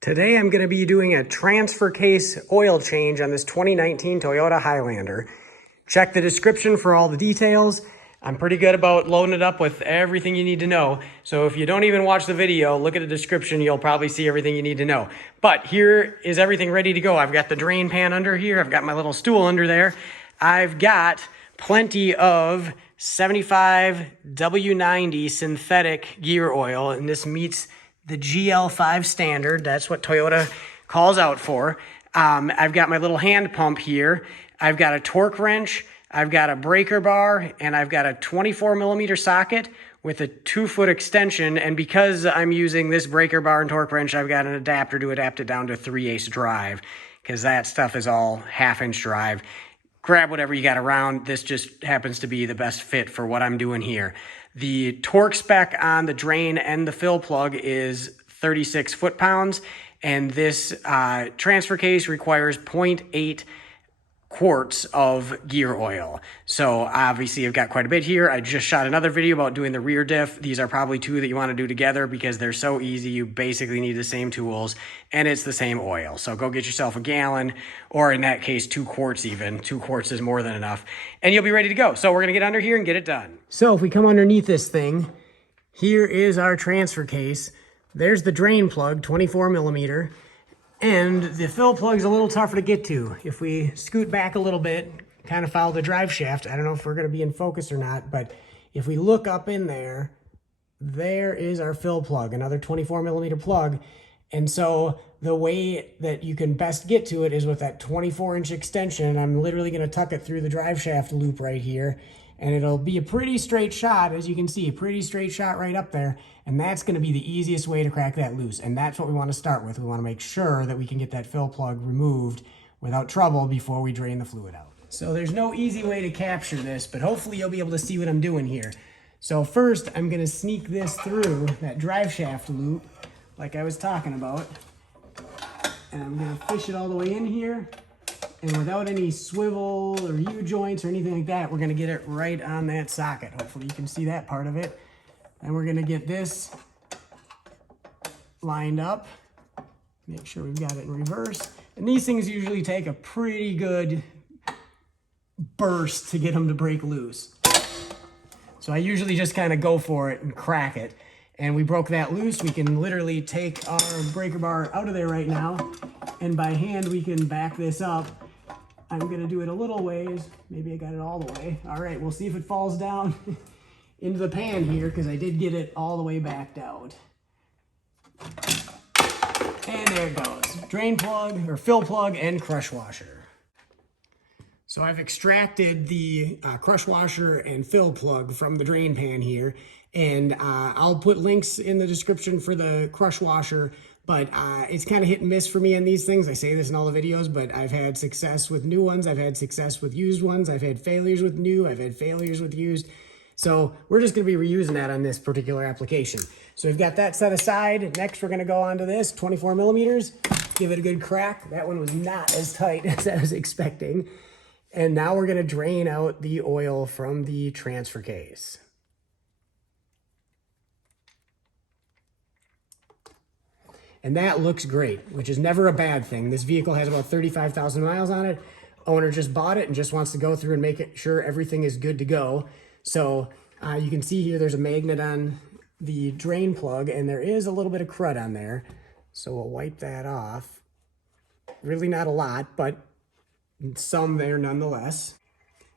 Today I'm going to be doing a transfer case oil change on this 2019 Toyota Highlander. Check the description for all the details. I'm pretty good about loading it up with everything you need to know. So if you don't even watch the video, look at the description, you'll probably see everything you need to know. But here is everything ready to go. I've got the drain pan under here. I've got my little stool under there. I've got plenty of 75 W90 synthetic gear oil, and this meets the GL5 standard. That's what Toyota calls out for. I've got my little hand pump here. I've got a torque wrench. I've got a breaker bar, and I've got a 24 millimeter socket with a 2-foot extension. And because I'm using this breaker bar and torque wrench, I've got an adapter to adapt it down to 3/8 drive, because that stuff is all 1/2 inch drive. Grab whatever you got around. This just happens to be the best fit for what I'm doing here. The torque spec on the drain and the fill plug is 36 foot-pounds, and this transfer case requires 0.8 quarts of gear oil. So obviously I've got quite a bit here. I just shot another video about doing the rear diff. These are probably two that you want to do together because they're so easy. You basically need the same tools and it's the same oil. So go get yourself a gallon, or in that case 2 quarts even. 2 quarts is more than enough and you'll be ready to go. So we're gonna get under here and get it done. So if we come underneath this thing, here is our transfer case. There's the drain plug, 24 millimeter. And the fill plug's a little tougher to get to. If we scoot back a little bit, kind of follow the drive shaft, I don't know if we're gonna be in focus or not, but if we look up in there, there is our fill plug, another 24 millimeter plug. And so the way that you can best get to it is with that 24-inch extension. I'm literally gonna tuck it through the drive shaft loop right here, and it'll be a pretty straight shot, as you can see, a pretty straight shot right up there. And that's gonna be the easiest way to crack that loose. And that's what we wanna start with. We wanna make sure that we can get that fill plug removed without trouble before we drain the fluid out. So there's no easy way to capture this, but hopefully you'll be able to see what I'm doing here. So first, I'm gonna sneak this through that drive shaft loop, like I was talking about. And I'm gonna fish it all the way in here. And without any swivel or U-joints or anything like that, we're gonna get it right on that socket. Hopefully you can see that part of it. And we're gonna get this lined up. Make sure we've got it in reverse. And these things usually take a pretty good burst to get them to break loose. So I usually just kind of go for it and crack it. And we broke that loose. We can literally take our breaker bar out of there right now. And by hand, we can back this up. I'm gonna do it a little ways. Maybe I got it all the way. All right, we'll see if it falls down into the pan here, because I did get it all the way backed out. And there it goes. Drain plug, or fill plug, and crush washer. So I've extracted the crush washer and fill plug from the drain pan here, and I'll put links in the description for the crush washer. But it's kind of hit and miss for me on these things. I say this in all the videos, but I've had success with new ones. I've had success with used ones. I've had failures with new. I've had failures with used. So we're just going to be reusing that on this particular application. So we've got that set aside. Next, we're going to go on to this 24 millimeters. Give it a good crack. That one was not as tight as I was expecting. And now we're going to drain out the oil from the transfer case. And that looks great, which is never a bad thing. This vehicle has about 35,000 miles on it. Owner just bought it and just wants to go through and make sure everything is good to go. So you can see here there's a magnet on the drain plug, and there is a little bit of crud on there. So we'll wipe that off. Really not a lot, but some there nonetheless.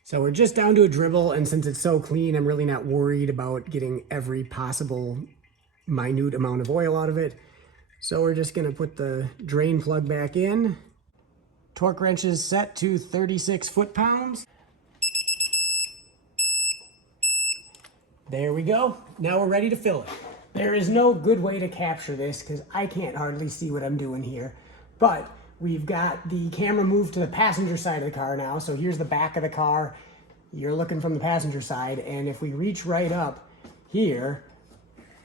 So we're just down to a dribble, and since it's so clean, I'm really not worried about getting every possible minute amount of oil out of it. So we're just gonna put the drain plug back in. Torque wrench is set to 36 foot-pounds. There we go. Now we're ready to fill it. There is no good way to capture this because I can't hardly see what I'm doing here. But we've got the camera moved to the passenger side of the car now. So here's the back of the car. You're looking from the passenger side. And if we reach right up here,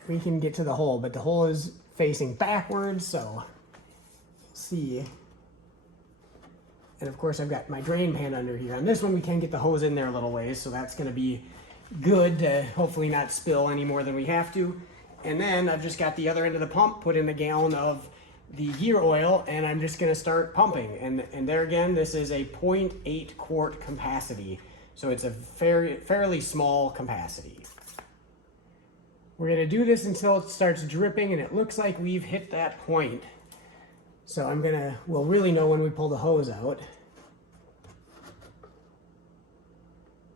we can get to the hole. But the hole is facing backwards, so see. And of course I've got my drain pan under here. On this one we can get the hose in there a little ways, so that's gonna be good to hopefully not spill any more than we have to. And then I've just got the other end of the pump, put in the gallon of the gear oil, and I'm just gonna start pumping. And there again, this is a 0.8 quart capacity. So it's a fairly small capacity. We're gonna do this until it starts dripping, and it looks like we've hit that point. So we'll really know when we pull the hose out.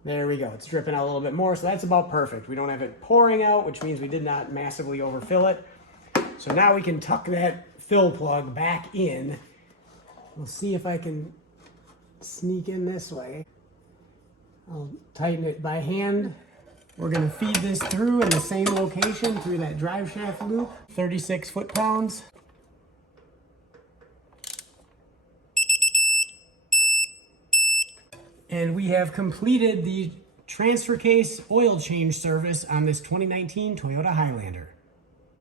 There we go, it's dripping out a little bit more, so that's about perfect. We don't have it pouring out, which means we did not massively overfill it. So now we can tuck that fill plug back in. We'll see if I can sneak in this way. I'll tighten it by hand. We're gonna feed this through in the same location through that drive shaft loop, 36 foot-pounds. And we have completed the transfer case oil change service on this 2019 Toyota Highlander.